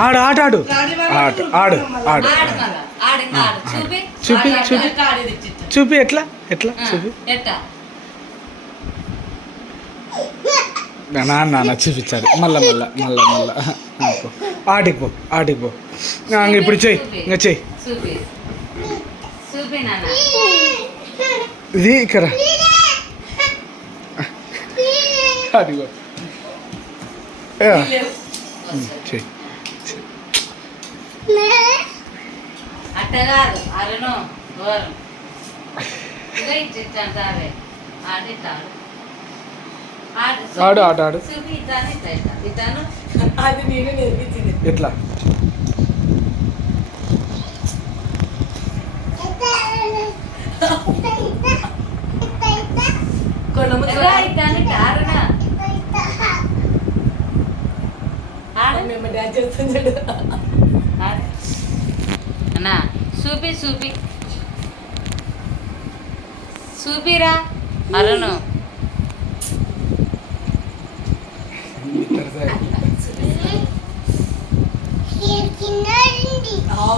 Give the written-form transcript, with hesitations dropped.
ఆడు ఆట ఆడు ఆడు ఆడు చూపి చూపి చూపి ఎట్లా ఎట్లా చూపి నాన్న చూపించాడు మళ్ళా మళ్ళా మళ్ళా మళ్ళా ఆడికి పో ఆడికి పో ఇప్పుడు చెయ్యి ఇంకా చెయ్యి ఇది ఇక్కడ అడిగో చెయ్యి అట్టగాదు అరుణు ఆడు ఆట ఆడు అది నేను నేర్పించింది ఎట్లా అన్నా చూపి చూపి చూపిరా అరుణు